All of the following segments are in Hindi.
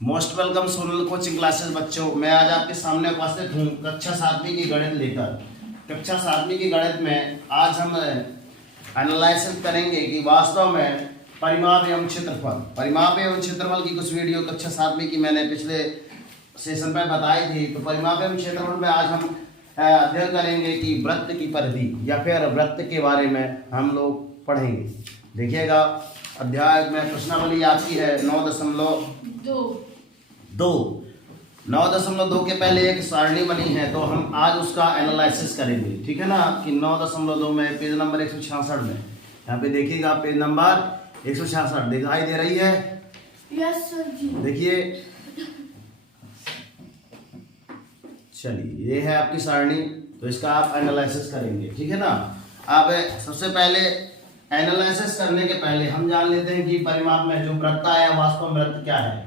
Most welcome Sonal coaching classes बच्चों। मैं आज आपके सामने उपस्थित हूँ कक्षा 7वीं की गणित लेकर। कक्षा 7वीं की गणित में आज हम एनालिसिस करेंगे कि वास्तव में परिमाप एवं क्षेत्रफल की कुछ वीडियो कक्षा 7वीं की मैंने पिछले सेशन पर बताई थी। तो परिमाप एवं क्षेत्रफल में आज हम अध्ययन करेंगे कि वृत्त की परिधि या फिर वृत्त के बारे में हम लोग पढ़ेंगे। देखिएगा, अध्याय में प्रश्नावली आपकी है 9.2 के पहले एक सारणी बनी है, तो हम आज उसका एनालिसिस करेंगे। ठीक है ना, कि 9.2 में पेज नंबर 166 में यहाँ पे देखिएगा, पेज नंबर 166 दिखाई दे रही है। यस सर जी। देखिए, चलिए ये है आपकी सारणी, तो इसका आप एनालिसिस करेंगे। ठीक है ना। आप सबसे पहले एनालिसिस करने के पहले हम जान लेते हैं कि परिमाप में जो वृत्त आया वास्तव में वृत्त क्या है।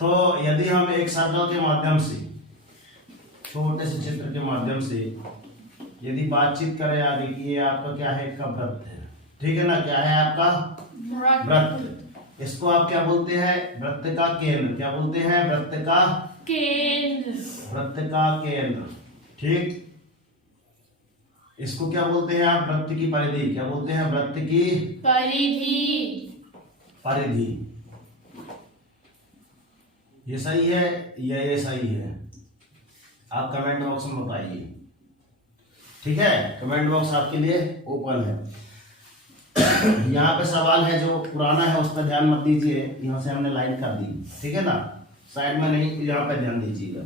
तो यदि हम एक सर्कल के माध्यम से, छोटे से चित्र के माध्यम से यदि बातचीत करें आगे कि ये आपका क्या है, का वृत्त है। ठीक है ना, क्या है आपका वृत्त। इसको आप क्या बोलते हैं, वृत्त का केंद्र। क्या बोलते हैं, वृत्त का केंद्र। वृत्त का केंद्र। ठीक, इसको क्या बोलते हैं आप, वृत्त की परिधि। क्या बोलते हैं, वृत्त की परिधि। ये सही है या ये सही है, आप कमेंट बॉक्स में बताइए। ठीक है, कमेंट बॉक्स आपके लिए ओपन है। यहाँ पे सवाल है जो पुराना है उस पर ध्यान मत दीजिए, यहाँ से हमने लाइन कर दी। ठीक है ना, साइड में नहीं, यहाँ पे ध्यान दीजिएगा।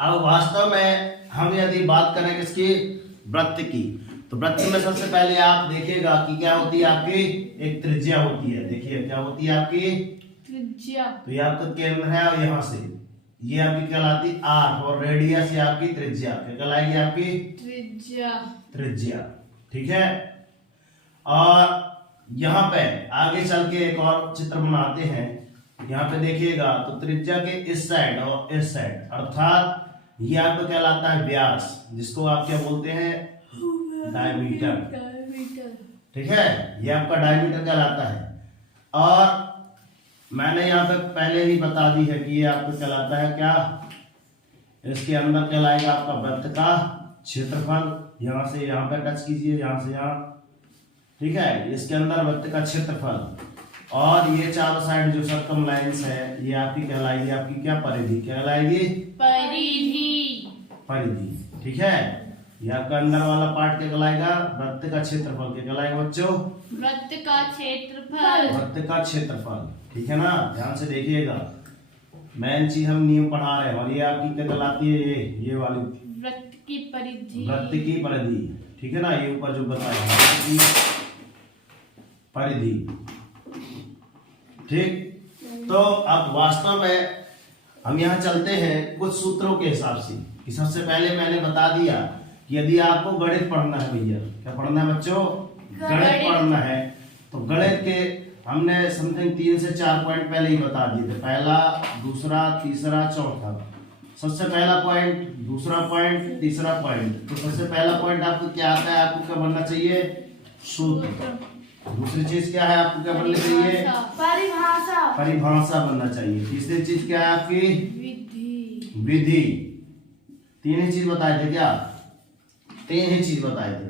अब वास्तव में हम यदि बात करें किसकी, वृत्त की, तो वृत्त में सबसे पहले आप देखिएगा कि क्या होती है आपकी, एक त्रिज्या होती है। देखिए क्या होती है आपकी त्रिज्या। तो ये आपका केंद्र है और यहाँ से ये आपकी कहलाती आर, और रेडियस ये आपकी त्रिज्या। क्या कहलाएगी आपकी त्रिज्या। ठीक है, और यहाँ पे आगे चल के एक और चित्र बनाते हैं। यहाँ पे देखिएगा तो त्रिज्या के इस साइड और इस साइड, अर्थात ये आपका कहलाता है व्यास, जिसको आप क्या बोलते हैं, डायमीटर। ठीक है, ये आपका डायमीटर कहलाता है। और मैंने यहाँ पे पहले ही बता दी है कि ये आपको कहलाता है क्या, इसके अंदर कहलाएगा आपका वृत्त का क्षेत्रफल। यहाँ से यहाँ पे टच कीजिए, यहाँ से यहाँ। ठीक है, इसके अंदर वृत्त का क्षेत्रफल, और ये चारों साइड जो सर्कम लाइंस है, ये आपकी कहलाएगी आपकी क्या, परिधि। क्या कहलाएगी, परिधि। ठीक है, ये आपका अंदर वाला पार्ट क्या कहलाएगा, वृत्त का क्षेत्रफल। क्या कहलाएगा बच्चों, वृत्त का क्षेत्रफल। ठीक है ना, ध्यान से देखिएगा, मेन चीज हम नियम पढ़ा रहे हैं। और ये आपकी क्या कहलाती है, ये वाली वृत्त की परिधि। ठीक है ना, ये ऊपर जो बताया परिधि। ठीक, तो अब वास्तव में हम यहाँ चलते हैं कुछ सूत्रों के हिसाब से। कि सबसे पहले मैंने बता दिया कि यदि आपको गणित पढ़ना है, भैया क्या पढ़ना है बच्चों, गणित पढ़ना है, तो गणित के हमने समथिंग 3 से 4 पॉइंट पहले ही बता दिए थे। पहला, दूसरा, तीसरा, चौथा। सबसे पहला पॉइंट, दूसरा पॉइंट, तीसरा पॉइंट। तो सबसे पहला पॉइंट आपको क्या आता है, आपको क्या बनना चाहिए, सूत्र। दूसरी चीज क्या है, आपको क्या बननी चाहिए, परिभाषा बनना चाहिए। तीसरी चीज क्या है आपकी, विधि। तीन ही चीज बताए थे क्या, 3 ही चीज बताए थे।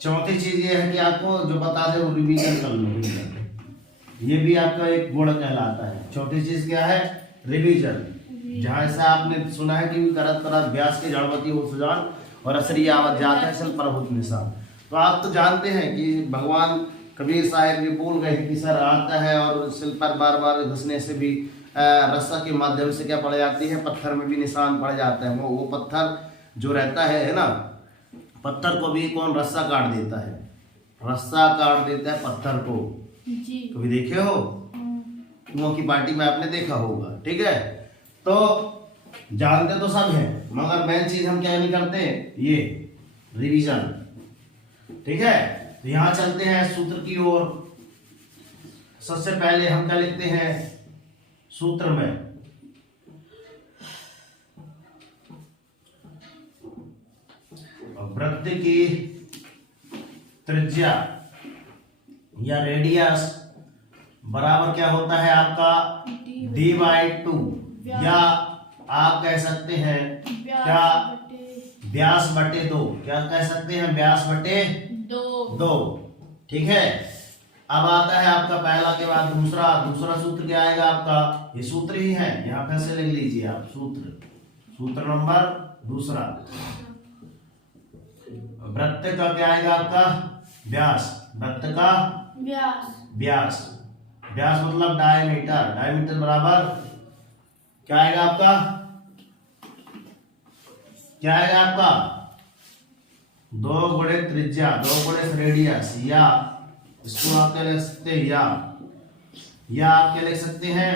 चौथी चीज ये है कि आपको जो बता दे वो रिवीजन कर लो। ये भी आपका एक गुण कहलाता है। चौथी चीज क्या है, रिवीजन। जहां ऐसा आपने सुना है कि करत करत व्यास के जड़वती हो सुजान, और असरी आवत जाता है सल प्रभुत निशान। तो आप तो जानते हैं कि भगवान कबीर साहब भी बोल गए कि सर आता है और सिल पर बार बार घुसने से भी रस्सा के माध्यम से क्या पड़ जाती है, पत्थर में भी निशान पड़ जाता है। वो पत्थर जो रहता है ना, पत्थर को भी कौन रस्सा काट देता है, रस्सा काट देता है पत्थर को। कभी देखे हो, कुओं की पार्टी में आपने देखा होगा। ठीक है, तो जानते तो सब हैं, मगर मेन चीज हम क्या नहीं करते, ये रिवीजन। ठीक है, तो यहाँ चलते हैं सूत्र की ओर। सबसे पहले हम क्या लिखते हैं सूत्र में, वृत्त की त्रिज्या या रेडियस बराबर क्या होता है आपका, d/2 या आप कह सकते हैं क्या व्यास बटे 2, क्या कह सकते हैं व्यास बटे 2। ठीक है। अब आता है आपका पहला के बाद दूसरा सूत्र क्या आएगा आपका, ये सूत्र ही है, यहाँ पे से लिख लीजिए आप सूत्र नंबर दूसरा। वृत्त का क्या आएगा आपका व्यास, वृत्त का व्यास मतलब डायमीटर बराबर क्या आएगा आपका, क्या आएगा आपका 2 गुणे त्रिज्या 2 गुणे रेडियस, या इसको आप क्या लिख सकते हैं या आप क्या लिख सकते हैं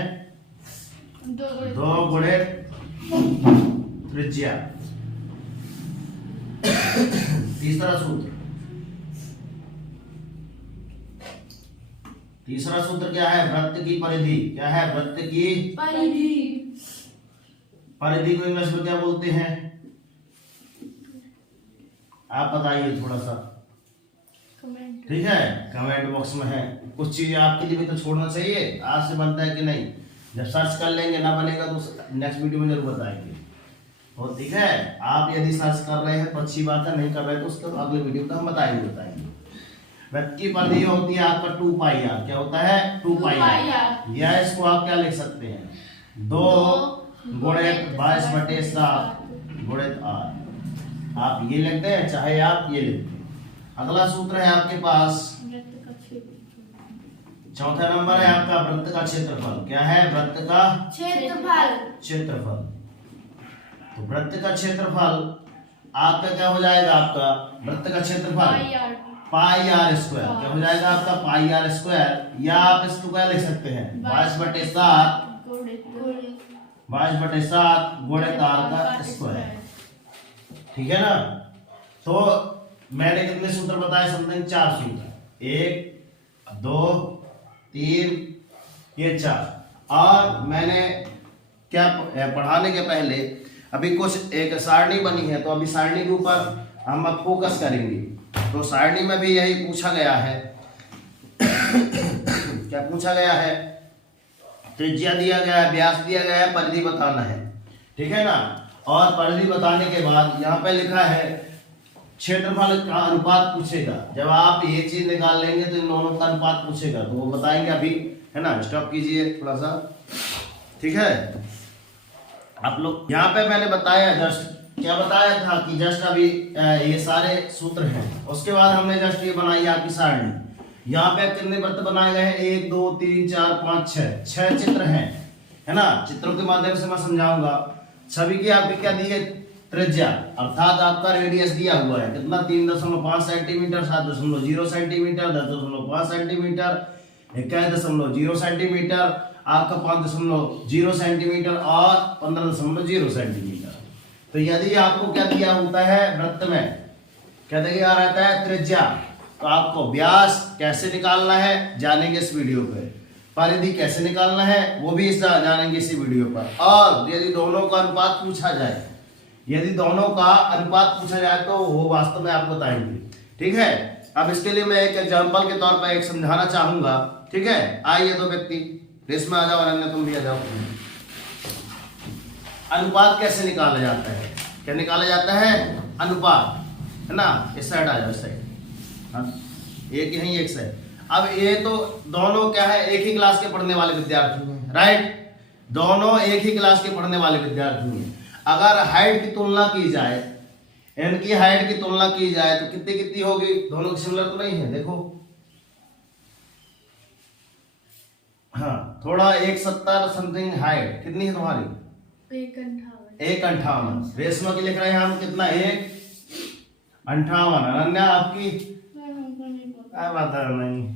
2 गुणे त्रिज्या। तीसरा सूत्र क्या है, वृत्त की परिधि। क्या है, वृत्त की परिधि को इंग्लिश में क्या बोलते हैं, आप बताइए थोड़ा सा। ठीक है, कमेंट बॉक्स में है। कुछ चीजें आपके लिए भी तो छोड़ना चाहिए, आज से बनता है कि नहीं, जब सर्च कर लेंगे ना बनेगा तो नेक्स्ट वीडियो में जरूर बताएंगे। और ठीक है, आप यदि सर्च कर रहे हैं तो अच्छी बात है, नहीं कर रहे तो उसको अगले वीडियो में हम बताएंगे। वृत्त की परिधि होती है आपका 2πr, क्या होता है 2πr, या इसको आप क्या लिख सकते हैं 2 गुणित 22/7 गुणित r। आप ये लिखते हैं चाहे आप ये लिखते हैं। अगला सूत्र है आपके पास, चौथा नंबर है आपका वृत्त का क्षेत्रफल। क्या है, वृत्त का क्षेत्रफल। तो वृत्त का क्षेत्रफल आपका क्या हो जाएगा, आपका वृत्त का क्षेत्रफल πr²। क्या हो जाएगा आपका πr², या आप इसको क्या लिख सकते हैं 22/7 गुणित r का स्क्वायर। ठीक है ना। तो मैंने कितने सूत्र बताए, समथिंग 4 सूत्र, 1 2 3 ये 4। और मैंने क्या पढ़ाने के पहले अभी कुछ एक सारणी बनी है, तो अभी सारणी के ऊपर हम अब फोकस करेंगे। तो सारणी में भी यही पूछा गया है क्या पूछा गया है, त्रिज्या दिया गया है, व्यास दिया गया है, परिधि बताना है। ठीक है ना। और परिधि बताने के बाद यहाँ पे लिखा है क्षेत्रफल का अनुपात पूछेगा। जब आप ये चीज निकाल लेंगे तो इन दोनों का अनुपात पूछेगा, तो वो बताएंगे अभी, है ना। स्टॉप कीजिए थोड़ा सा। ठीक है, आप लोग यहाँ पे मैंने बताया जस्ट क्या बताया था कि जस्ट अभी ये सारे सूत्र हैं, उसके बाद हमने जस्ट ये बनाई आपकी सारणी। यहाँ पे कितने वृत्त बनाए गए हैं, 1 2 3 4 5 6 चित्र हैं, है ना। चित्रों के माध्यम से मैं समझाऊंगा। सभी की आपकी क्या दी है, त्रिज्या, अर्थात आपका रेडियस दिया हुआ है कितना 3.5 सेंटीमीटर, 7.0 सेंटीमीटर, 10.5 सेंटीमीटर, 21.0 सेंटीमीटर, आपका 5.0 सेंटीमीटर और 15.0 सेंटीमीटर। तो यदि आपको क्या दिया होता है वृत्त में, क्या दिया रहता है त्रिज्या, तो आपको व्यास कैसे निकालना है जानेंगे इस वीडियो पे, परिधि कैसे निकालना है वो भी जानेंगे इसी वीडियो पर। और यदि दोनों का अनुपात पूछा जाए, यदि दोनों का अनुपात पूछा जाए तो वो वास्तव में आपको बताएंगे। ठीक है। अब इसके लिए मैं एक एग्जांपल के तौर पर एक समझाना चाहूंगा। ठीक है, आइए तो व्यक्ति रेस में आ जाओ, अनन्या तुम भी आ जाओ। अनुपात कैसे निकाला जाता है, क्या निकाला जाता है अनुपात, है ना। इस साइड आ जाओ, इस साइड, हाँ एक यहीं एक साइड। अब ये तो दोनों क्या है, एक ही क्लास के पढ़ने वाले विद्यार्थी हैं, राइट। दोनों एक ही क्लास के पढ़ने वाले विद्यार्थी हैं। अगर हाइट की तुलना की जाए, इनकी हाइट की तुलना की जाए तो कितनी कितनी होगी, दोनों की सिमिलर तो नहीं है। देखो हाँ, थोड़ा 170 समथिंग हाइट कितनी है तुम्हारी, 1.58। रेशमा की लिख रहे हैं हम कितना, 1.58। अनन्या आपकी पता नहीं,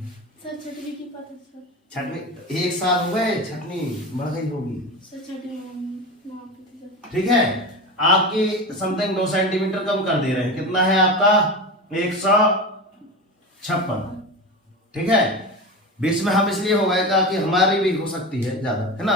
छठवीं 1 साल हो गए, छठवीं बढ़ गई होगी। ठीक है, आपकी समथिंग 2 सेंटीमीटर कम कर दे रहे हैं, कितना है आपका 156। ठीक है, बीच में हम इसलिए हो गए कि हमारी भी हो सकती है ज्यादा, है ना।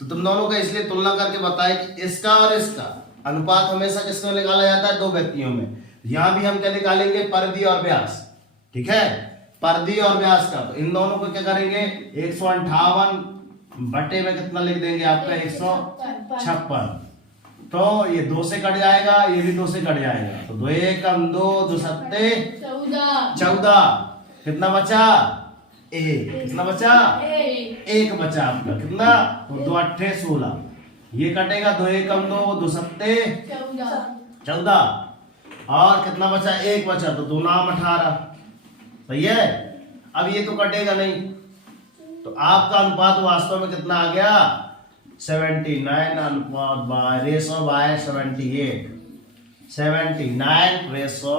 तो तुम दोनों का इसलिए तुलना करके बताए कि इसका और इसका अनुपात हमेशा किसमें निकाला जाता है, 2 व्यक्तियों में। यहां भी हम क्या निकालेंगे, परिधि और व्यास। ठीक है, परिधि और व्यास का, तो इन दोनों को क्या करेंगे 158 बटे में कितना लिख देंगे आपका 156। तो ये 2 से कट जाएगा, ये भी 2 से कट जाएगा, तो 2 एकम 2, 2 सत्ते 14। कितना बचा? 1। कितना बचा? 1 बचा आपका। कितना? तो 2 अट्ठे 16। ये कटेगा 2 एकम 2, 2 सत्ते 14। और कितना बचा? 1 बचा, तो 2 नाम 18। सही है। अब ये तो कटेगा नहीं, तो आपका अनुपात वास्तव में कितना आ गया? 79 अनुपात बाय रेशो बाय 78। 79 रेशो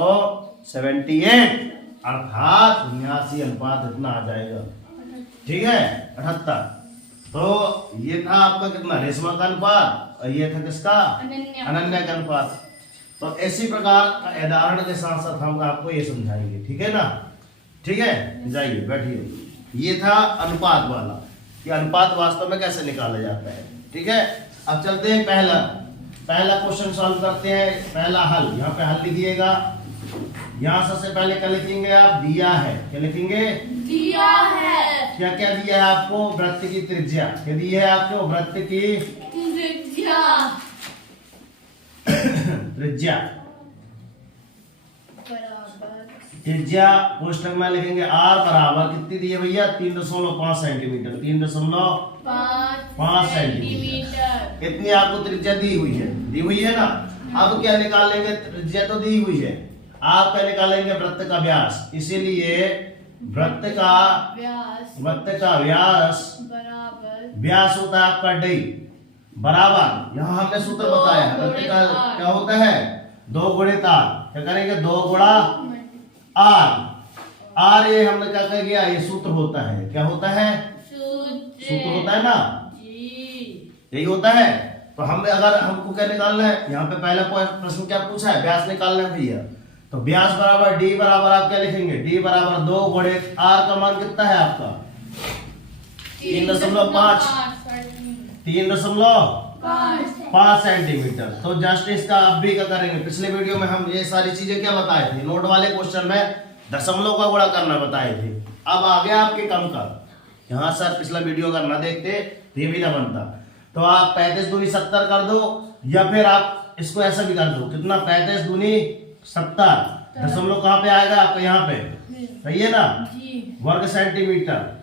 78 अर्थात 79 अनुपात इतना आ जाएगा। ठीक है, 78। तो ये था आपका कितना? रेशमा का अनुपात, और ये था किसका? अनन्या का अनुपात। तो इसी प्रकार का उदाहरण के साथ साथ हम आपको ये समझाएंगे। ठीक है ना? ठीक है, जाइए बैठिए। ये था अनुपात वाला कि अनुपात वास्तव में कैसे निकाला जाता है। ठीक है, अब चलते हैं पहला क्वेश्चन सॉल्व करते हैं। पहला हल, यहाँ पे हल लिखिएगा। यहाँ सबसे पहले क्या लिखेंगे आप? दिया है। क्या लिखेंगे? दिया है। क्या क्या दिया है आपको? वृत्त की त्रिज्या। क्या दी है आपको? वृत्त की त्रिज्या। त्रिज्या बराबर त्रिज्या कोष्टक में लिखेंगे आर बराबर कितनी दी है भैया? 3.5 सेंटीमीटर। 3.5 सेंटीमीटर इतनी आपको त्रिज्या दी हुई है ना। अब क्या निकाल लेंगे? त्रिज्या तो दी हुई है, आप क्या निकालेंगे? वृत्त का व्यास। इसीलिए वृत्त का व्यास व्यास होता है आपका डी बराबर, यहाँ हमने सूत्र बताया है वृत्त का क्या होता है? 2 गुणित आर। क्या करेंगे? 2 गुणा आर। ये हमने क्या कर दिया? ये सूत्र होता है। क्या होता है? सूत्र होता है ना, यही होता है। तो हम अगर हमको क्या निकालना है, यहाँ पे पहला प्रश्न क्या पूछा है? व्यास निकालना है भैया। तो व्यास बराबर डी बराबर आप क्या लिखेंगे? डी बराबर 2 गुणित आर का मान कितना है आपका? 3.5 सेंटीमीटर। तो जस्ट इसका अब भी क्या करेंगे? पिछले वीडियो में हम ये सारी चीजें क्या बताए थे? नोट वाले क्वेश्चन में दशमलव का गुणा करना बताए थे। अब आ गया आपके कम का। यहाँ सर पिछला वीडियो अगर ना देखते तो ये भी ना बनता। तो आप 35 दूनी 70 कर दो, या फिर आप इसको ऐसा भी कर दो। कितना? 35 दूनी 70। दशमलव कहाँ पे आएगा आपका? यहाँ पे। सही है ना? वर्ग सेंटीमीटर,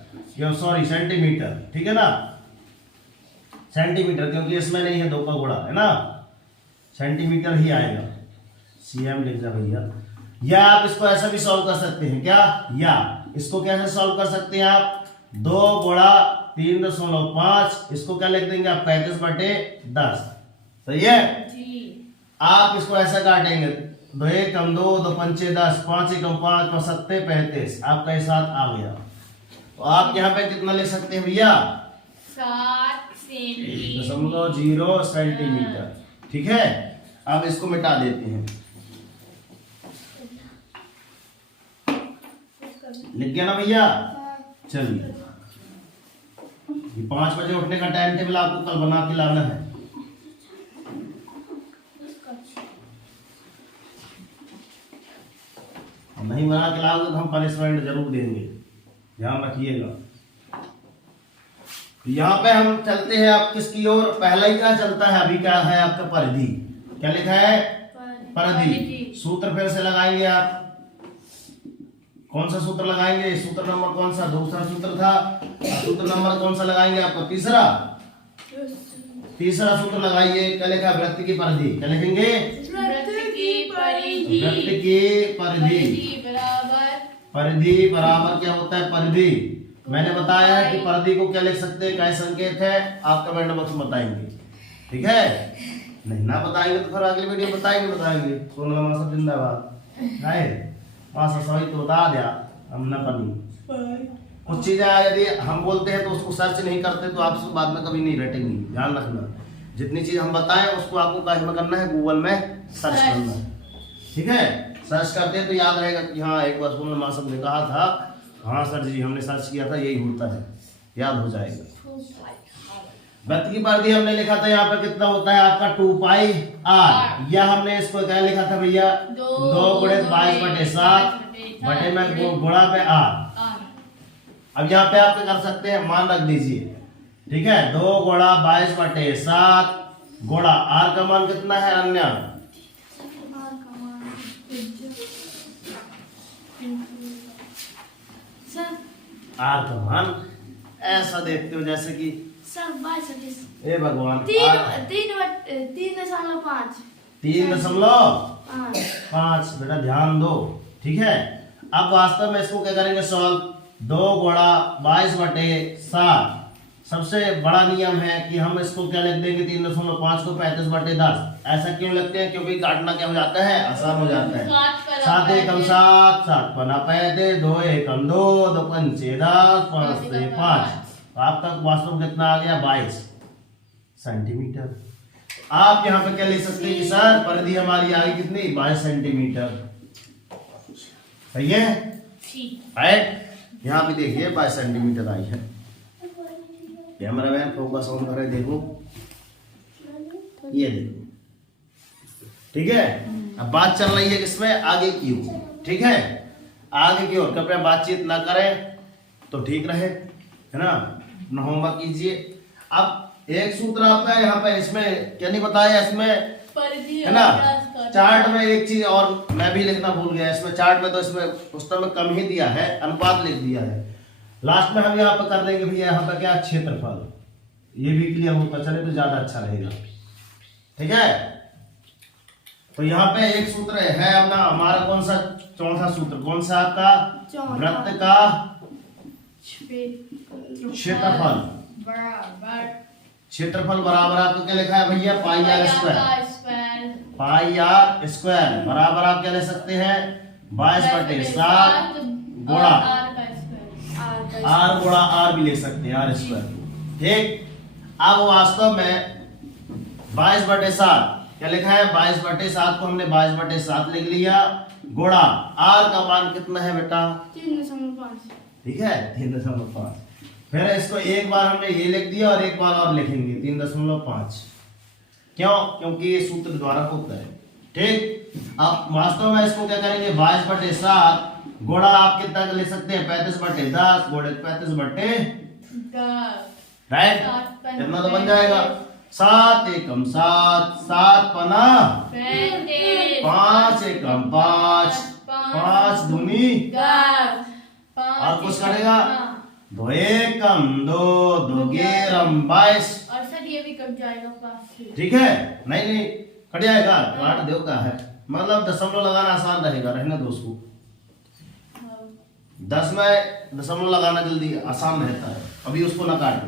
सॉरी सेंटीमीटर। ठीक है ना? सेंटीमीटर, क्योंकि इसमें नहीं है 2 का गुणा, है ना? सेंटीमीटर ही आएगा। सीएम लिख जा भैया। या आप इसको ऐसा भी सॉल्व कर सकते हैं। क्या? या इसको कैसे सॉल्व कर सकते हैं आप? 2 गुणा 3.5, इसको क्या लिख देंगे आप? 35/10। सही है? आप इसको ऐसा काटेंगे, 2 एकम 2, 2 पंचे 10, 5 एकम 5, 5 सत्ते 35। आपका ये 7 आ गया। तो आप यहाँ पे कितना ले सकते हैं भैया? 7.0 सेंटीमीटर। ठीक है, अब इसको मिटा देते हैं। लिख गया ना भैया? चलिए, ये 5 बजे उठने का टाइम टेबल आपको कल बना के लाना है। नहीं बना के लाओगे तो हम पनिशमेंट जरूर देंगे, ध्यान रखिएगा। यहाँ पे हम चलते हैं आप किसकी ओर? पहला ही क्या चलता है अभी? क्या है आपका? परिधि। क्या लिखा है? परिधि। सूत्र फिर से लगाएंगे आप। कौन सा सूत्र लगाएंगे? सूत्र नंबर कौन सा? दूसरा सूत्र था। सूत्र नंबर कौन सा लगाएंगे आपका? तीसरा सूत्र लगाइए। क्या लिखा है? वृत्त की परिधि। क्या लिखेंगे? वृत्त की परिधि बराबर क्या होता है? परिधि। मैंने बताया है कि परिधि को क्या लिख सकते हैं? क्या संकेत है? आप कमेंट बॉक्स में बताएंगे। ठीक है? नहीं ना बताएंगे तो फिर अगली वीडियो बताएंगे। सोनू मां सब जिंदाबाद है। मां सही तो बता दिया हम ना बनी। कुछ चीजें यदि हम बोलते हैं तो उसको सर्च नहीं करते तो आप उसको बाद में कभी नहीं रटेंगे। ध्यान रखना, जितनी चीज हम बताएं उसको आपको क्या में करना है? गूगल में सर्च करना है। ठीक है? सर्च करते हैं तो याद रहेगा कि हाँ एक बार सोनू मां सब ने कहा था। हाँ सर जी, हमने सर्च किया था, यही होता है, याद हो जाएगा। वृत्त की परिधि हमने लिखा था यहाँ पे कितना होता है आपका? 2πr। या हमने इसको क्या लिखा था भैया? 2 गुणित 22/7 बटे में गुणा पे r। अब यहाँ पे आप क्या कर सकते हैं? मान रख दीजिए। ठीक है, 2 गुणा 22/7 गुणा आर का मान कितना है अन्य? सर आर का मान ऐसा देखते हो जैसे कि सर 22 ए भगवान, 3.5 3.5 बेटा ध्यान दो। ठीक है, अब वास्तव में इसको क्या करेंगे सॉल्व। 2 गुणा 22/7 सबसे बड़ा नियम है कि हम इसको क्या लिख देंगे 3.5 को 35/10। ऐसा क्यों लिखते हैं? क्योंकि काटना क्या हो जाता है, आसान हो जाता है। 7 एकम 7, 7 पना 35, 2 एकम 2, 2 पंचे 10, 5 से 5। आप तक वास्तव में कितना आ गया 22 सेंटीमीटर। आप यहाँ पे क्या लिख सकते हैं कि सर परिधि हमारी आ गई कितनी 22 सेंटीमीटर। सही है, राइट। यहाँ पे देखिए 22 सेंटीमीटर आई है। कैमरा मैन फोकस ऑन करे, देखो ये देखो। ठीक है, अब बात चल रही है किसमें, आगे की ओर। ठीक है, आगे की ओर कृपया बातचीत ना करें तो ठीक रहे, है ना। होमवर्क कीजिए। अब एक सूत्र आपका यहाँ पे इसमें क्या नहीं बताया, इसमें है ना चार्ट में एक चीज और मैं भी लिखना भूल गया। इसमें चार्ट में तो इसमें पुस्तक में कम ही दिया है, अनुपात लिख दिया है। लास्ट में हम यहाँ पे कर देंगे भैया यहाँ पे क्या क्षेत्रफल। ये भी क्लियर होता चले तो ज्यादा अच्छा रहेगा। ठीक है, तो यहाँ पे एक सूत्र है अपना हमारा, कौन सा चौथा सूत्र, कौन सा आपका, वृत्त का क्षेत्रफल। क्षेत्रफल बराबर आपको क्या लिखा है भैया, pi R square. Pi R square बराबर आप क्या ले सकते हैं 22/7 गुणा आर गुणा आर भी ले सकते हैं, आर स्क्वायर। ठीक, अब वास्तव में 22/7 क्या लिखा है, 22/7 को हमने 22/7 लिख लिया गुणा आर का मान कितना है बेटा 3.5। ठीक है 3.5। फिर इसको एक बार हमने ये लिख दिया और एक बार और लिखेंगे 3.5। क्यों? क्योंकि ये सूत्र द्वारा होता है। ठीक, अब वास्तव में इसको क्या करेंगे 22/7 गुणा आप कितना ले सकते हैं 35/10 गुणे 35/10, राइट। कितना तो बन जाएगा 7 एकम 7, 7 पना 5 एकम 5, 5 दूनी 10 और कुछ करेगा 2 एकम 2, 2 गेरम 22। और सर ये भी कट जाएगा 5 से। ठीक है, नहीं कट जाएगा, काट दो का है, मतलब दशमलव लगाना आसान रहेगा, रहने दो उसको। 10 में दशमलव लगाना जल्दी आसान रहता है, अभी उसको ना काटो।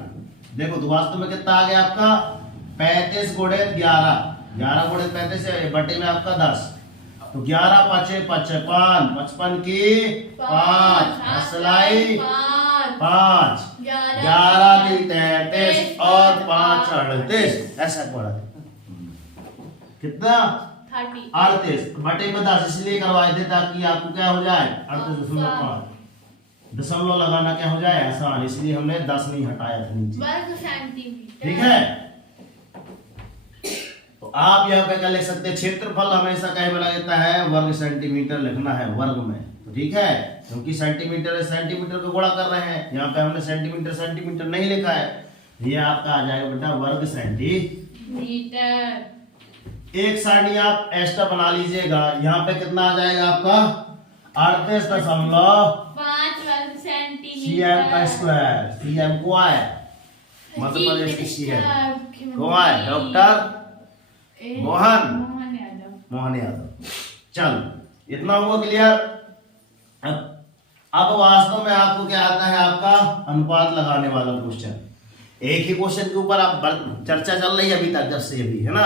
देखो तो वास्तव में कितना आ गया आपका 35 गुणे 11, 11 गुणे 35 है बटे में आपका 10, तो 11 5 55, 55 की 5 हसलाई 5, 11 की 33 और 5 38, ऐसा पड़ा कितना 38 बटे में 10 इसलिए करवाए थे ताकि आपको क्या हो जाए 38.5। दशमलव लगाना क्या हो जाए आसान, इसलिए हमने 10 नहीं हटाया था नीचे। वर्ग सेंटीमीटर। ठीक है, तो आप यहाँ पे क्या लिख सकते हैं, क्षेत्रफल हमेशा क्या बना देता है वर्ग सेंटीमीटर लिखना है वर्ग में, तो ठीक है, क्योंकि सेंटीमीटर सेंटीमीटर को गुणा कर रहे हैं, यहाँ पे हमने सेंटीमीटर सेंटीमीटर नहीं लिखा है, ये आपका आ जाएगा बेटा वर्ग सेंटीमीटर। एक सारणी आप एक्स्ट्रा बना लीजिएगा, यहाँ पे कितना आ जाएगा आपका 38.5 वर्ग सेंटीमीटर। cm का स्क्वायर, cm को आए मध्य प्रदेश की सी है को आए डॉक्टर मोहन यादव। चलो इतना हुआ क्लियर। अब वास्तव में आपको क्या आता है आपका अनुपात लगाने वाला क्वेश्चन। एक ही क्वेश्चन के ऊपर आप चर्चा चल रही है अभी तक, जब से अभी है ना।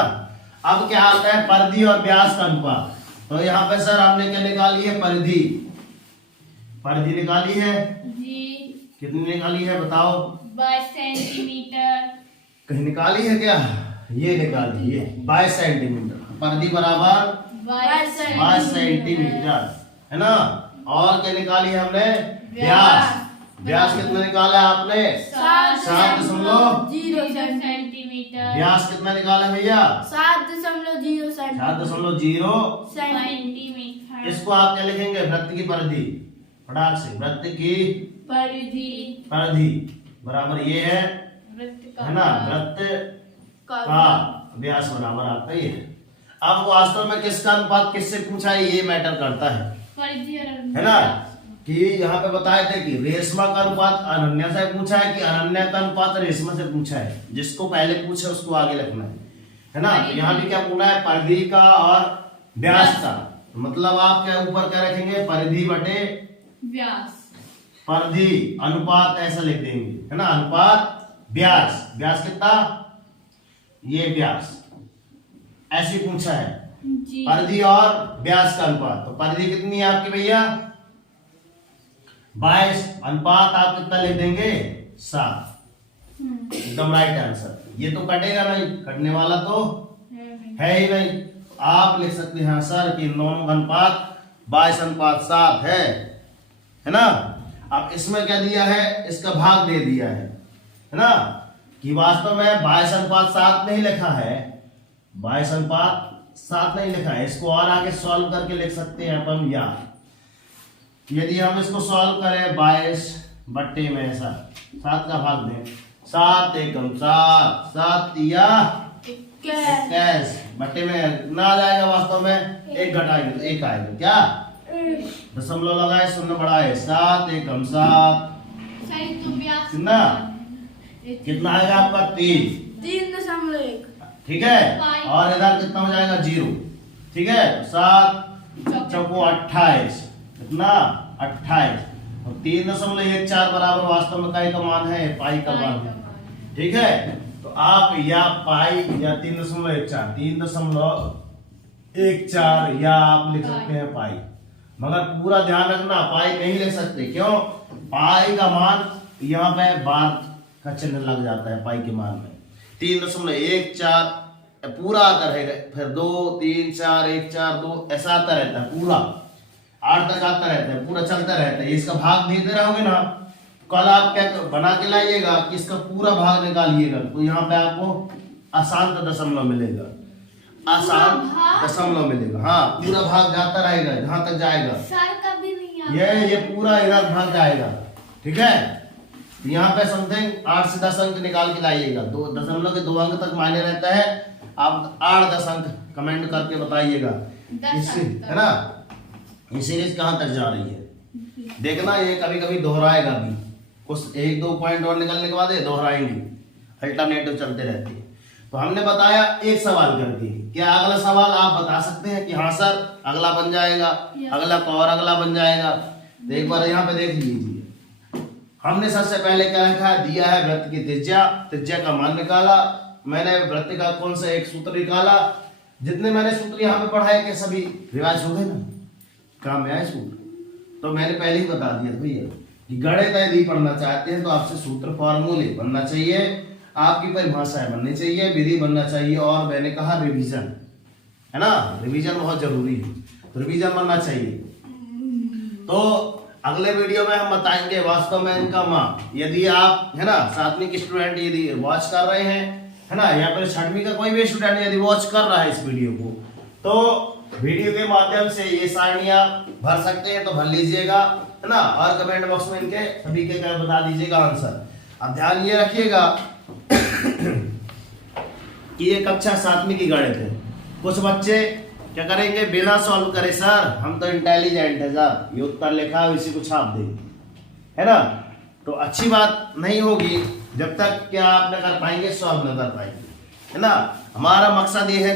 अब क्या आता है परिधि और व्यास का अनुपात। तो यहाँ पे सर आपने क्या निकाली है परिधि, परिधि निकाली है जी, कितनी निकाली है बताओ 22 सेंटीमीटर। कहीं निकाली है क्या, ये निकाली है 22 सेंटीमीटर, परिधि बराबर 22 सेंटीमीटर है ना। और क्या निकाली है हमने व्यास, व्यास कितना निकाला है आपने 7.0 सेंटीमीटर। व्यास कितना निकाला भैया 7.0 सेंटीमीटर। इसको आप क्या लिखेंगे वृत्त की परिधि, फटाक से वृत्त की परिधि परिधि बराबर ये है वृत्त है ना, वृत्त का व्यास बराबर आता ही है। अब वास्तव में किसका अनुपात किससे पूछा है ये मैटर करता है ना, कि यहाँ पे बताए थे कि रेशमा का अनुपात अनन्या से पूछा है कि अनन्या का अनुपात रेशमा से पूछा है। जिसको पहले पूछे उसको आगे लिखना है ना। तो यहाँ भी क्या पूछा है, परिधि का और व्यास का। मतलब आप क्या ऊपर क्या रखेंगे, परिधि बटे व्यास, परिधि अनुपात ऐसा लिख देंगे, है ना। अनुपात व्यास, व्यास कितना, ये व्यास ऐसे पूछा है, जी। परिधि और व्यास का अनुपात। तो परिधि कितनी है आपकी भैया 22, अनुपात आप कितना लिख देंगे 7। एकदम राइट आंसर। ये तो कटेगा नहीं, कटने वाला तो है ही नहीं। आप लिख सकते हैं सर कि दोनों का अनुपात 22:7 है ना। अब इसमें क्या दिया है, इसका भाग दे दिया है ना, कि वास्तव में 22:7 नहीं लिखा है, 22:7 नहीं लिखा है। इसको और आगे सॉल्व करके लिख सकते हैं अपन। या यदि हम इसको सॉल्व करें 22 बट्टे में ऐसा 7 का भाग दें, 7 एकम 7, 7 या 21 बट्टे में ना आ जाएगा, वास्तव में 1 घटाएंगे तो 1 आएगा। क्या दशमलव लगाए, शून्य बढ़ाए, 7 एकम 7, सही तो व्यास कितना कितना आएगा आपका 3.1। ठीक है। और इधर कितना हो जाएगा 0। ठीक है, 7 चौको 28, कितना 28, और 3.14 बराबर वास्तव में काई का मान है, पाई का मान है। ठीक है, तो आप या पाई या 3.14, 3.14 या आप लिख सकते हैं पाई। मगर पूरा ध्यान रखना, पाई नहीं लिख सकते। क्यों, पाई का मान यहाँ पे बार का चिन्ह लग जाता है पाई के मान में। 3.14 पूरा आता रहेगा, फिर 2 3 4 1 4 2 ऐसा आता रहता है, पूरा 8 तक आता रहता है, पूरा चलता रहता है। इसका भाग देते रहोगे ना, कल आप क्या बना के लाइएगा कि इसका पूरा भाग निकालिएगा, तो यहाँ पे आपको अशांत दशमलव मिलेगा, अशांत दशमलव मिलेगा। हाँ, पूरा भाग जाता रहेगा जहां तक जाएगा, सर कभी नहीं आता। ये पूरा इधर भाग जाएगा। ठीक है, यहाँ पे समथिंग 8 से 10 अंक निकाल के लाइएगा। 2 दशमलव के 2 अंक तक मायने रहता है। आप 8-10 अंक कमेंट करके बताइएगा इससे, है ना, ये सीरीज कहाँ तक जा रही है। देखना ये कभी कभी दोहराएगा भी, कुछ 1-2 पॉइंट और निकलने के बाद ये दोहराएंगे, अल्टरनेटिव चलते रहते हैं। तो हमने बताया एक सवाल करके, क्या अगला सवाल आप बता सकते हैं कि हाँ सर अगला बन जाएगा, अगला का और अगला बन जाएगा। तो एक बार यहाँ पे देख लीजिए, हमने सबसे पहले क्या लिखा, दिया है वृत्त की त्रिज्या, त्रिज्या का मान निकाला। मैंने वृत्त का कौन सा एक सूत्र निकाला। जितने मैंने सूत्र यहाँ पे पढ़ाए कि सभी रिवाज हो गए ना, काम में आए सूत्र। तो मैंने पहले ही बता दिया भैया कि गणित यदि पढ़ना चाहते हैं तो आपसे सूत्र फॉर्मूले बनना चाहिए, आपकी परिभाषाएं बननी चाहिए, विधि बनना चाहिए, और मैंने कहा रिवीजन, है ना, रिवीजन बहुत जरूरी है, तो रिवीजन बनना चाहिए। तो अगले वीडियो में हम बताएंगे वास्तव में इनका मान। यदि आप, है ना, 7वीं के स्टूडेंट यदि वॉच कर रहे हैं, है ना, या फिर 6वीं का कोई भी स्टूडेंट यदि वॉच कर रहा है इस वीडियो को, तो वीडियो के माध्यम से ये सारणियां भर सकते हैं तो भर लीजिएगा, है ना, और कमेंट बॉक्स में इनके सभी के क्या बता दीजिएगा आंसर। अब ध्यान ये रखिएगा कि ये कक्षा 7वीं की गणित है। कुछ बच्चे क्या करेंगे, बिना सॉल्व करे, सर हम तो इंटेलिजेंट है सर, ये उत्तर लिखा है इसी को छाप देंगे, है ना। तो अच्छी बात नहीं होगी जब तक क्या आप न कर पाएंगे, सॉल्व न कर पाएंगे, है ना। हमारा मकसद ये है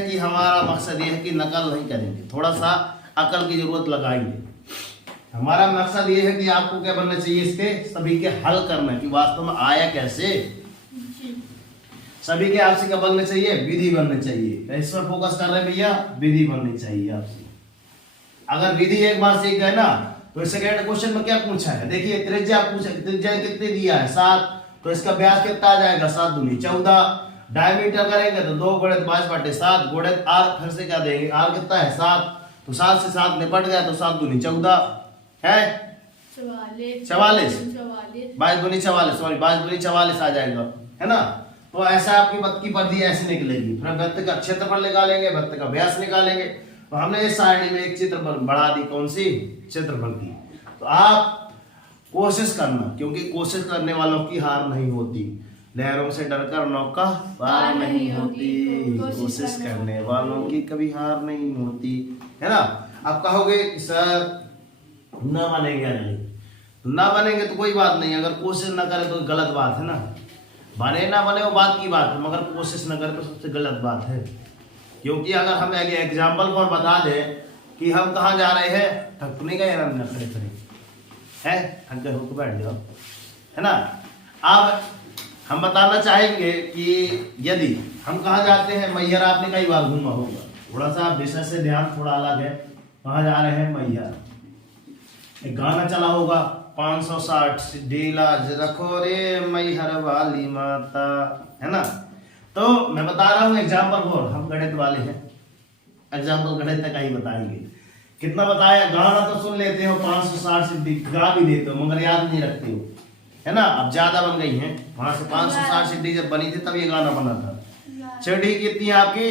कि नकल नहीं करेंगे, थोड़ा सा अकल की जरूरत लगाएंगे। हमारा मकसद ये है कि आपको क्या बनना चाहिए, इसके सभी के हल करना, कि वास्तव में आया कैसे। सभी के आपसे क्या बनना चाहिए, विधि बननी चाहिए। इस पर फोकस कर रहे हैं भैया, विधि बननी चाहिए आपसे। अगर विधि एक बार सीख गए ना, तो सेकंड क्वेश्चन में क्या पूछा है, देखिए त्रिज्या पूछा, त्रिज्या कितने दिया है 7, तो इसका व्यास कितना आ जाएगा 7 दूनी 14। डायमीटर करेंगे तो 2 गुणित 22/7 गुणित r, फिर से क्या देंगे, r कितना है 7, तो 7 से 7 निपट गया, तो 7 दूनी 14 है 44, 22 दूनी 44, सॉरी 22 दूनी 44 आ जाएगा, है ना। तो ऐसा आपकी वृत्त की परिधि ऐसे निकलेगी। फिर वृत्त का क्षेत्रफल निकालेंगे, वृत्त का व्यास निकालेंगे। तो हमने इस सारणी में एक चित्र बढ़ा दी, कौन सी, क्षेत्रफल की। तो आप कोशिश करना, क्योंकि कोशिश करने वालों की हार नहीं होती। लहरों से डरकर नौका पार नहीं होती, कोशिश करने वालों की कभी हार नहीं होती, है ना। आप कहोगे कि सर ना बनेंगे नहीं, तो ना बनेंगे तो कोई बात नहीं, अगर कोशिश ना करें तो गलत बात है ना। बने ना बने वो बात की बात है, मगर कोशिश ना करें तो सबसे गलत बात है। क्योंकि अगर हम एक एग्जाम्पल पर बता दें कि हम कहाँ जा रहे हैं, थक तो नहीं गए ना, खड़े खड़े है, थक गए हो तो बैठ जाओ, है ना। अब हम बताना चाहेंगे कि यदि हम कहाँ जाते हैं, मैहर आपने कई बार घूमा होगा, थोड़ा सा विषय से ध्यान थोड़ा अलग है। कहाँ जा रहे हैं, मैहर। एक गाना चला होगा 560 सिद्धि लाज रखो रे मैहर वाली माता, है ना। तो मैं बता रहा हूँ एग्जाम्पल फॉर, हम गणित वाले हैं, एग्जाम्पल गणित का ही बताएंगे। कितना बताया, गाना तो सुन लेते हो 560 सिद्धि, गा भी देते हो मगर याद नहीं रखते हो, है ना। अब ज्यादा बन गई हैं, वहां से 560 सिद्धि जब बनी थी तब ये गाना बना था। सीढ़ी कितनी है आपकी,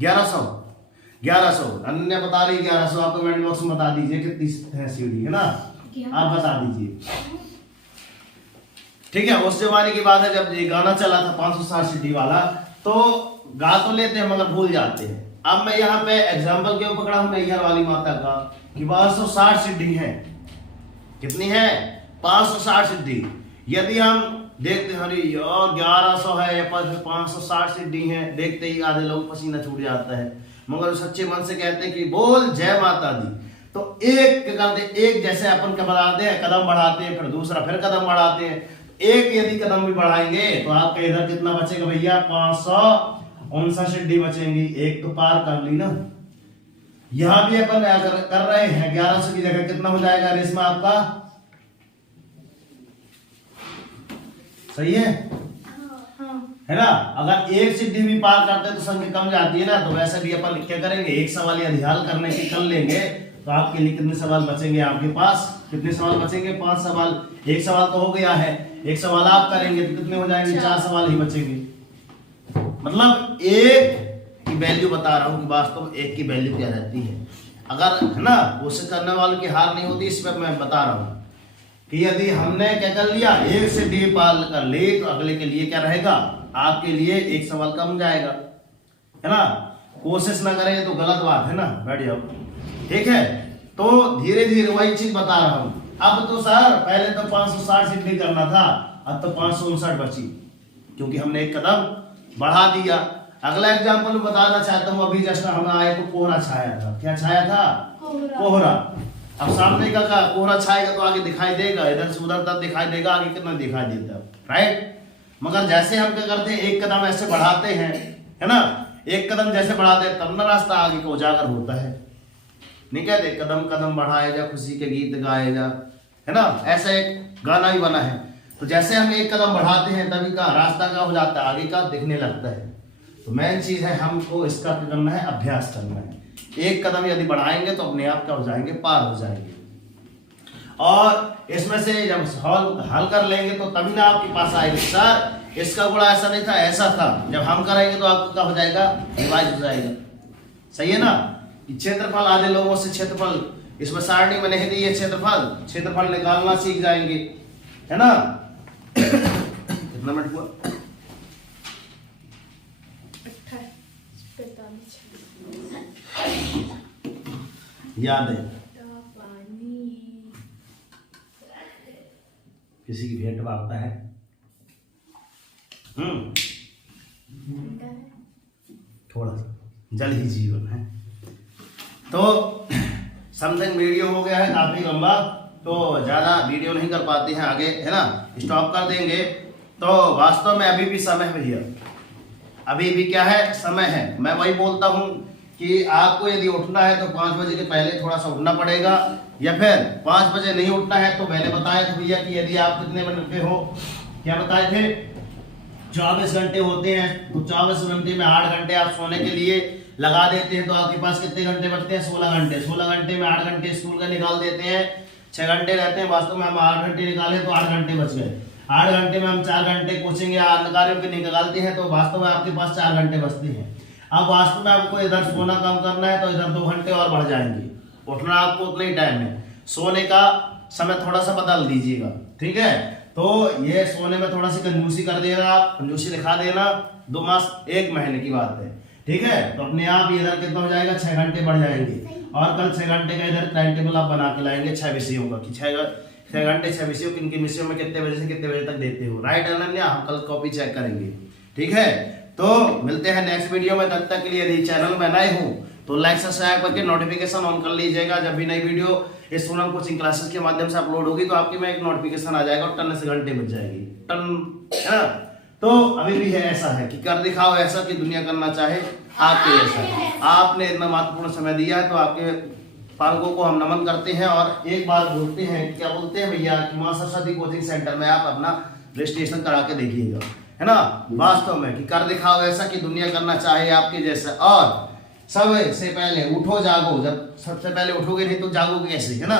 1100। अन्य बता रही 1100, आप कमेंट बॉक्स में बता दीजिए कितनी है सीढ़ी, है ना, आप बता दीजिए। ठीक है, उस जमाने की बात है जब ये गाना चला था 560 सीढ़ी वाला, तो गा तो लेते हैं मगर भूल जाते हैं। अब मैं यहाँ पे एग्जाम्पल क्यों पकड़ा हूं मैहर वाली माता का कि 560 सीढ़ी है। कितनी है, 560 सिद्धि। यदि हम देखते हैं अरे यार 1100 है या 560 सिद्धि है, देखते ही आधे लोग पसीना छूट जाता है, मगर सच्चे मन से कहते हैं कि बोल जय माता दी। तो एक क्या करते, एक जैसे अपन क्या बढ़ाते हैं, कदम बढ़ाते हैं, फिर दूसरा फिर कदम बढ़ाते हैं। एक यदि कदम भी बढ़ाएंगे तो आपका इधर कितना बचेगा भैया, 559 सिद्धि बचेंगी। एक तो पार कर ली ना। यहां भी अपन कर रहे हैं 1100 की जगह कितना हो जाएगा रेस में आपका, सही है, है ना। अगर एक सिद्धि भी पार करते हैं तो संख्या कम जाती है ना। तो वैसे भी अपन क्या करेंगे, एक सवाल यदि हल करने के कर लेंगे तो आपके लिए कितने सवाल बचेंगे, आपके पास कितने सवाल बचेंगे, 5 सवाल। एक सवाल तो हो गया है, एक सवाल आप करेंगे तो कितने हो जाएंगे, 4 सवाल ही बचेंगे। मतलब एक की वैल्यू बता रहा हूं कि वास्तव में एक की वैल्यू क्या रहती है। अगर है ना कोशिश करने वालों की हार नहीं होती, इस पर मैं बता रहा हूं कि यदि हमने क्या कर लिया, एक से डी पार कर ले तो अगले के लिए क्या रहेगा, आपके लिए एक सवाल कम जाएगा, है ना। कोशिश ना करें तो गलत बात है ना, बैठ जाओ, ठीक है। तो धीरे धीरे वही चीज बता रहा हूं। अब तो सर पहले तो 560 सिद्धि करना था, अब तो 559 बची, क्योंकि हमने एक कदम बढ़ा दिया। अगला एग्जाम्पल बताना चाहता हूं, अभी जस्ट हम आए तो कोहरा छाया था। क्या छाया था, कोहरा। अब सामने का कोहरा छाएगा तो आगे दिखाई देगा, इधर से उधर तक दिखाई देगा, आगे कितना दिखाई देता है, राइट। मगर जैसे हम क्या करते हैं, एक कदम ऐसे बढ़ाते हैं, है ना, एक कदम जैसे बढ़ाते हैं तब ना रास्ता आगे को उजागर होता है। नहीं कहते कदम कदम बढ़ाए जा, खुशी के गीत गाए जा, है ना। ऐसा एक गाना ही बना है। तो जैसे हम एक कदम बढ़ाते हैं तभी का रास्ता का हो जाता है, आगे का दिखने लगता है। तो मेन चीज है हमको इसका क्या करना है, अभ्यास करना है। एक कदम यदि बढ़ाएंगे तो अपने आप क्या हो जाएंगे, पार हो जाएंगे। और इसमें से जब हल कर लेंगे तो तभी ना आपके पास आएंगे, सर इसका गुणा ऐसा नहीं था ऐसा था। जब हम करेंगे तो आपका क्या हो जाएगा, रिवाइज हो जाएगा, सही है ना। क्षेत्रफल आधे लोगों से क्षेत्रफल इसमें सारणी में नहीं दी है, क्षेत्रफल निकालना सीख जाएंगे, है ना। कितना मिनट हुआ, 28 याद है किसी की भेंट वार्ता है, थोड़ा सा जल ही जीवन है। तो समथिंग वीडियो हो गया है काफी लंबा, तो ज्यादा वीडियो नहीं कर पाते हैं आगे, है ना, स्टॉप कर देंगे। तो वास्तव में अभी भी समय है भैया, अभी भी क्या है, समय है। मैं वही बोलता हूँ कि आपको यदि उठना है तो 5 बजे के पहले थोड़ा सा उठना पड़ेगा, या फिर 5 बजे नहीं उठना है तो मैंने बताया था भैया कि यदि आप कितने घंटे हो, क्या बताए थे, 24 घंटे होते हैं, तो 24 घंटे में 8 घंटे आप सोने के लिए लगा देते हैं, तो आपके पास कितने घंटे बचते हैं, 16 घंटे। 16 घंटे में 8 घंटे स्कूल का निकाल देते हैं, 6 घंटे रहते हैं। वास्तव में हम 8 घंटे निकाले तो 8 घंटे बच गए। 8 घंटे में हम 4 घंटे कोचिंग या अन्य कार्यों के निकालते हैं, तो वास्तव में आपके पास 4 घंटे बचते हैं। अब वास्तव में आपको इधर सोना कम करना है तो इधर 2 घंटे और बढ़ जाएंगे, उठना आपको उतना ही टाइम है, सोने का समय थोड़ा सा बदल दीजिएगा, ठीक है। तो ये सोने में थोड़ा सी कंजूसी कर देना, आप कंजूसी दिखा देना। 2 मास 1 महीने की बात है, ठीक है। तो अपने आप ही इधर कितना हो जाएगा, 6 घंटे बढ़ जाएंगे। और कल 6 घंटे का इधर टाइम टेबल आप बना के लाएंगे 6 विषयों का, कि 6 घंटे 6 विषयों, किन किन विषयों में कितने बजे से कितने बजे तक देते हो। राइट अनन्या, हम कल कॉपी चेक करेंगे, ठीक है। तो मिलते हैं नेक्स्ट वीडियो में, तब तक के लिए यदि चैनल में नए हो तो लाइक सब्सक्राइब करके नोटिफिकेशन ऑन कर लीजिएगा। जब भी नई वीडियो इस सोनम कोचिंग क्लासेस के माध्यम से अपलोड होगी तो आपके में एक नोटिफिकेशन आ जाएगा और टन से घंटे बच जाएगी, टन, है ना। तो अभी भी है ऐसा है कि कर दिखाओ ऐसा कि दुनिया करना चाहे आपके ऐसा। आपने इतना महत्वपूर्ण समय दिया है तो आपके पालकों को हम नमन करते हैं। और एक बात बोलते हैं, क्या बोलते हैं भैया, कि मां सरस्वती कोचिंग सेंटर में आप अपना रजिस्ट्रेशन करा के देखिएगा, है ना। वास्तव में कि कर दिखाओ ऐसा कि दुनिया करना चाहे आपके जैसा। और सबसे पहले उठो जागो, जब सबसे पहले उठोगे नहीं तो जागोगे कैसे, है ना।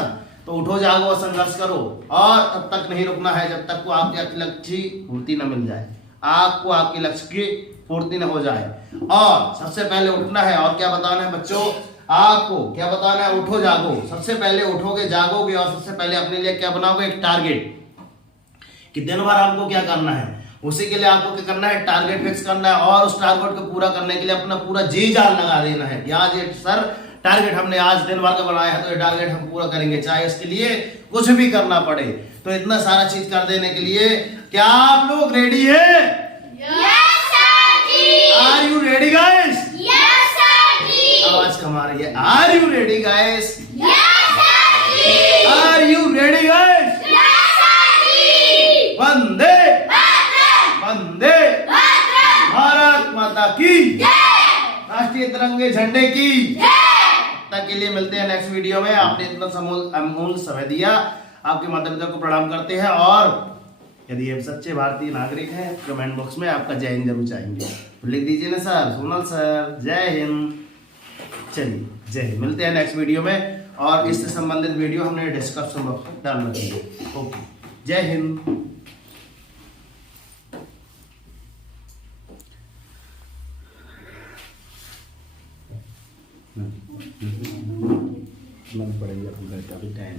तो उठो जागो और संघर्ष करो, और तब तक नहीं रुकना है जब तक को आपके लक्ष्य की पूर्ति न मिल जाए, आपको आपके लक्ष्य की पूर्ति न हो जाए। और सबसे पहले उठना है। और क्या बताना है बच्चों, आपको क्या बताना है, उठो जागो। सबसे पहले उठोगे जागोगे और सबसे पहले अपने लिए क्या बनाओगे, एक टारगेट, कि दिन भर आपको क्या करना है। उसी के लिए आपको क्या करना है, टारगेट फिक्स करना है। और उस टारगेट को पूरा करने के लिए अपना पूरा जी जान लगा देना है कि आज ये सर टारगेट हमने आज दिन भर का बनाया है तो ये टारगेट हम पूरा करेंगे, चाहे इसके लिए कुछ भी करना पड़े। तो इतना सारा चीज कर देने के लिए क्या आप लोग रेडी है? Are you ready guys? आवाज कम आ रही है। Are you ready guys? Are you ready guys? वंदे वंदे भारत माता की, राष्ट्रीय तिरंगे झंडे की। तक के लिए मिलते हैं नेक्स्ट वीडियो में। आपने इतना अमूल्य समय दिया, आपके माता पिता को प्रणाम करते हैं। और यदि आप सच्चे भारतीय नागरिक हैं, कमेंट बॉक्स में आपका जय हिंद जरूर चाहेंगे तो लिख दीजिए ना सर, सोनल सर जय हिंद। चलिए जय हिंद, मिलते हैं नेक्स्ट वीडियो में। और इससे संबंधित वीडियो हमने डिस्क्रिप्शन बॉक्स में डाल रखेंगे। ओके, जय हिंद। पड़ेगा, काफी टाइम